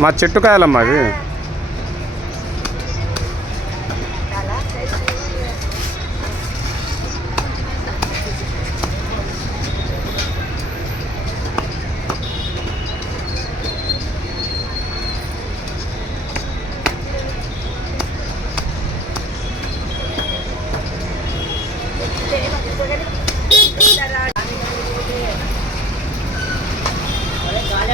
మా చెట్టు కాయాలమ్మా అవి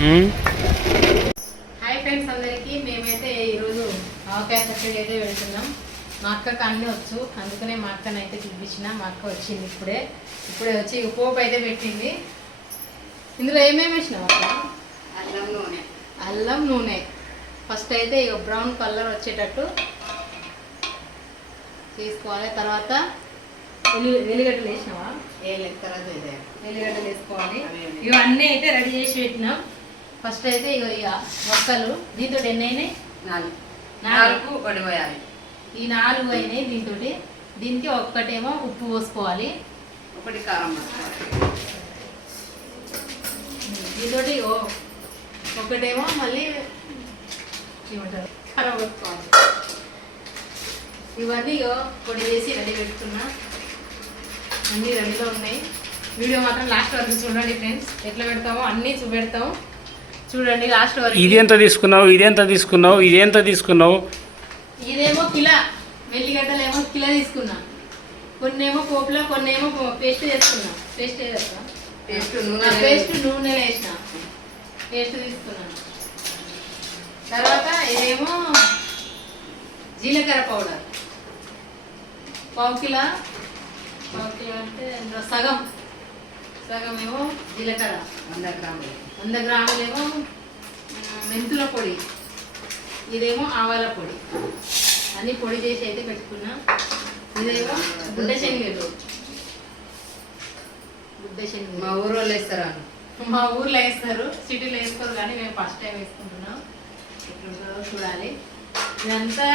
హాయ్ ఫ్రెండ్స్ అందరికీ మేమైతే ఈరోజు ఆవకాయ పచ్చడి అయితే పెడుతున్నాం. మా అక్కకు అన్నీ వచ్చు. అందుకనే మా అక్కని అయితే చూపించిన మా అక్క వచ్చింది ఇప్పుడే. ఇప్పుడే వచ్చి ఇక పోపు అయితే పెట్టింది. ఇందులో ఏమేమి వేసినావు అక్క? అల్లం నూనె. అల్లం నూనె. ఫస్ట్ అయితే ఇక బ్రౌన్ కలర్ వచ్చేటట్టు తీసుకోవాలి తర్వాత వెల్లి వెల్లిగడ్డలు వేసినావా? ఏ లెక్కర ఇదే వెల్లిగడ్డలు వేసుకోవాలి. ఇవన్నీ అయితే రెడీ చేసి పెట్టినాం. ఫస్ట్ అయితే ఇక ఇక మొక్కలు దీంతో ఎన్ని అయినాయి నాలుగు. నాలుగు. వడిపోయాలి ఈ నాలుగు అయినాయి దీంతో దీనికి ఒక్కటేమో ఉప్పు పోసుకోవాలి. ఒకటి కారం దీంతో ఒకటేమో మళ్ళీ ఏమంటారు? కారం పోసుకోవాలి. ఇవన్నీ ఇగో పొడి చేసి రెడీ పెట్టుకున్నా. అన్నీ రెడీలో ఉన్నాయి. వీడియో మాత్రం లాస్ట్ వరకు చూడండి ఫ్రెండ్స్. ఎట్లా పెడతామో అన్నీ చూపెడతాము చూడండి లాస్ట్ వరకు. ఇది ఎంత తీసుకున్నావు? ఇది ఎంత తీసుకున్నావు? ఇది ఎంత తీసుకున్నావు? ఇదేమో కిలో. వెల్లిగడ్డలు ఏమో కిలో తీసుకున్నా. కొన్ని ఏమో పోపులో కొన్ని ఏమో పేస్ట్ చేసుకున్నా. పేస్ట్ వేస్తా పేస్ట్ పేస్ట్ నూనె వేసిన. పేస్ట్ తీసుకున్నాను తర్వాత ఇదేమో జీలకర్ర పౌడర్. పావు కిలో. పావు కిలో అంటే సగం. సగం ఏమో జీలకర్ర. వంద గ్రాములు. వంద గ్రాములేమో మెంతుల పొడి ఇదేమో ఆవాల పొడి. అన్ని పొడి చేసి అయితే పెట్టుకున్నా. ఇదేమో గుడ్డ శనగలు. గుడ్డ మా శనగలు. ఊరు వాళ్ళు వేస్తారా మా ఊర్లో వేస్తారు. సిటీలో వేసుకోరు కానీ మేము ఫస్ట్ టైం వేసుకుంటున్నాం. ఎట్లుంటుందో చూడాలి. ఇదంతా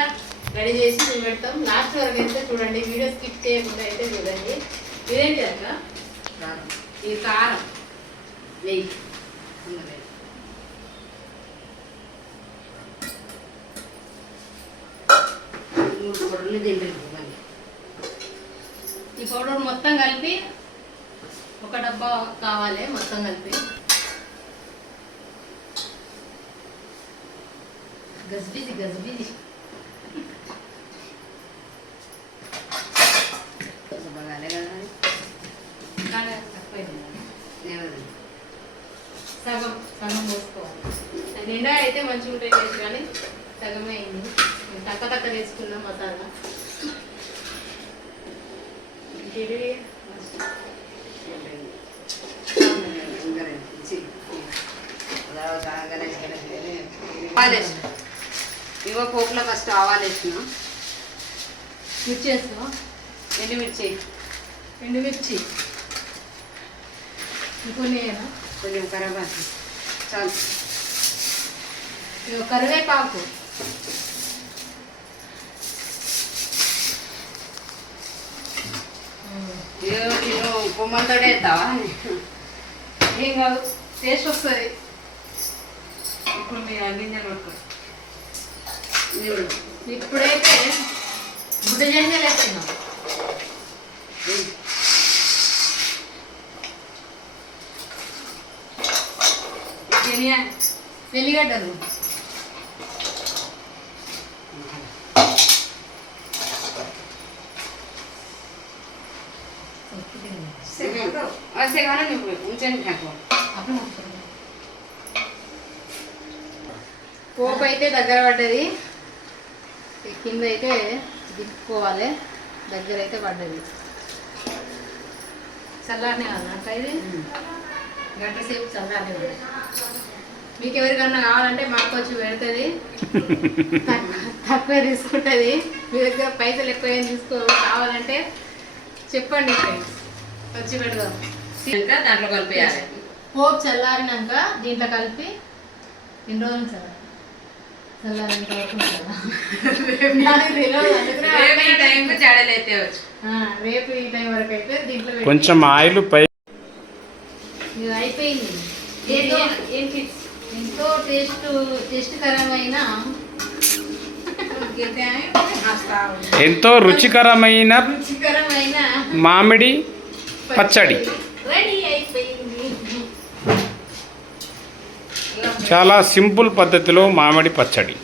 రెడీ చేసి మేము పెడతాం. లాస్ట్ వరకు అయితే చూడండి వీడియో స్కిప్ చేయకుండా అయితే చూడండి. ఇదేంటి అక్క? ఇది కారం. వెయ్యి. వంద మూడు పొడులు ఈ పౌడర్ మొత్తం కలిపి ఒక డబ్బా కావాలి మొత్తం కలిపి. గజ్బిజి గజ్బిజి బాగాలే కదా కానీ తక్కువైంది నేను సగం సగం పోసుకోవాలి నిండా అయితే మంచిగా ఉంటాయి టేస్ట్ కానీ సగమే అయింది మేము తక్కువ తక్కువ తీసుకున్నాం మసాలా ఇవో పోపులో ఫస్ట్ ఆవాలు వేసిన మిర్చి. వేస్తాం ఎండుమిర్చి ఎండుమిర్చి ఇంకొన్ని? కొంచెం కరాబాసి చాలు. కరివేపాకు. కొమ్మలతో వేస్తావా ఏం కాదు టేస్ట్ వస్తుంది. ఇప్పుడు ఆ గింజలు పట్టుకో. ఇప్పుడైతే గుడ్డ జంజలు వేస్తున్నాం. తినియా వెల్లిగడ్డలు వస్తే కానీ నువ్వు ఉంచండి నాకు పోపు అయితే దగ్గర పడ్డది కింద అయితే దిక్కుకోవాలి దగ్గర అయితే పడ్డది చల్లారనే కాదంట ఇది గంట సేపు చల్లారనే మీకు ఎవరికన్నా కావాలంటే మాకు వచ్చి పెడుతుంది తక్కువ- తక్కువ తీసుకుంటుంది మీ దగ్గర పైసలు ఎక్కువ ఏం తీసుకో కావాలంటే చెప్పండి ఫ్రెండ్స్ వచ్చి పెడదాం ఇంకా దాంట్లో కలిపేయాలి. పోపు చల్లారినాక దీంట్లో కలిపి ఎన్ని రోజులు వరకు రేపు ఈ టైం వరకు అయితే దీంట్లో కొంచెం ఆయిల్ పై ఇది అయిపోయింది. ఎంతో ఎంతో టేస్ట్ టేస్ట్కరమైన ఎంతో రుచికరమైన రుచికరమైన మామిడి పచ్చడి. రెడీ అయిపోయింది. చాలా సింపుల్ పద్ధతిలో మామిడి పచ్చడి.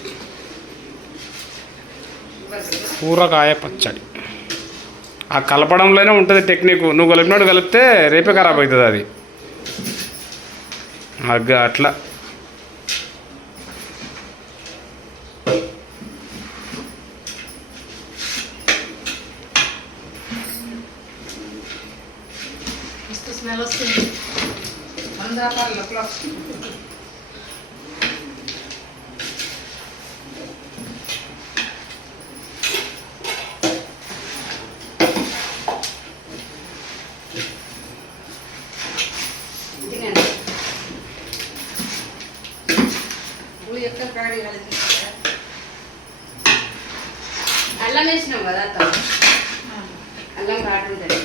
కూరగాయ పచ్చడి. ఆ కలపడంలోనే ఉంటుంది టెక్నిక్. నువ్వు కలిపినట్టు కలిపితే రేపే ఖరాబ్ అవుతుంది అది. అట్లా మస్తు స్మెల్ వస్తుంది అల్లం వేసినాం కదా అత్త అల్లం ఘాటు ఉంటుంది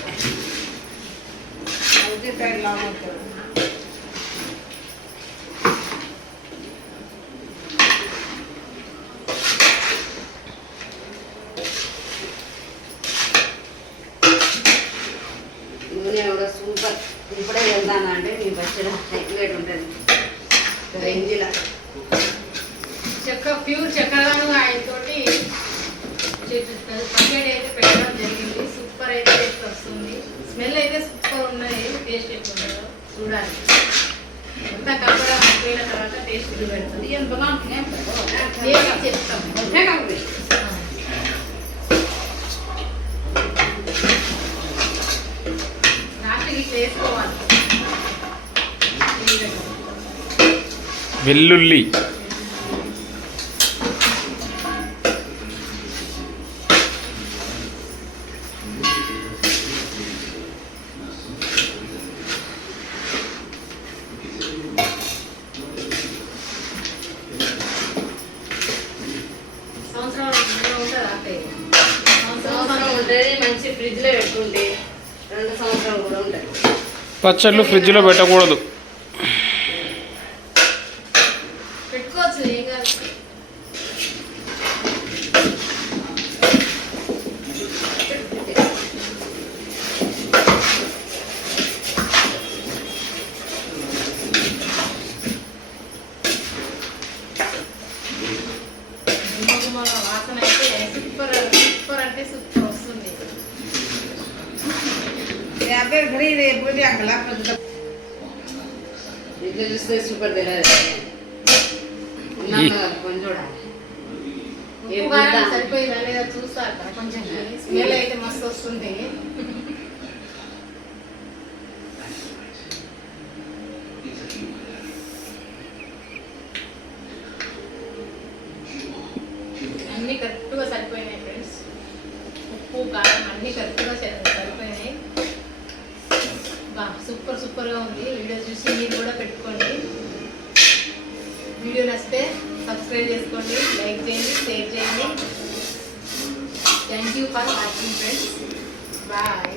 నూనె కూడా సూపర్ ఇప్పుడే వెళ్దానా అంటే మీ పచ్చడి హైలైట్ ఉంటుంది. రేంజిలా. చెక్క ప్యూర్ చక్కెరగాను ఆయనతోటి పచ్చడి అయితే పెట్టడం జరిగింది. సూపర్ అయితే టేస్ట్ వస్తుంది. స్మెల్ అయితే సూపర్ ఉన్నది. టేస్ట్ ఎక్కువ చూడాలి. ఎంత కప్పడం అయిపోయిన తర్వాత టేస్ట్ పెడుతుంది ఏమి చెప్తాం లాస్ట్ ఇట్లా వేసుకోవాలి ఈ విధంగా. వెల్లుల్లి సంవత్సరం ఉంటుందా అక్కయ్య సంవత్సరం ఉంటుంది మంచి ఫ్రిడ్జ్లో పెట్టుకుంటే రెండు సంవత్సరం కూడా ఉంటుంది. పచ్చళ్ళు ఫ్రిడ్జ్లో పెట్టకూడదు పెట్టుకోవచ్చు ఏం కాదు గుమగుమల వాసన అయితే సూపర్ సూపర్ అంటే సూపర్ వస్తుంది ఇట్లా చూస్తే సూపర్ తెలియదు కొంచెం చూడాలి. సరిపోయిందా లేదా చూస్తారు కదా కొంచెం. స్మెల్ అయితే మస్తు వస్తుంది అన్నీ కరెక్ట్గా సరిపోయినాయి ఫ్రెండ్స్ ఉప్పు కారం అన్నీ కరెక్ట్గా సరి- సరిపోయినాయి బా సూపర్ సూపర్గా ఉంది వీడియో చూసి మీరు కూడా పెట్టుకోండి. వీడియో నచ్చితే సబ్స్క్రైబ్ చేసుకోండి లైక్ చేయండి షేర్ చేయండి. Thank you for watching friends bye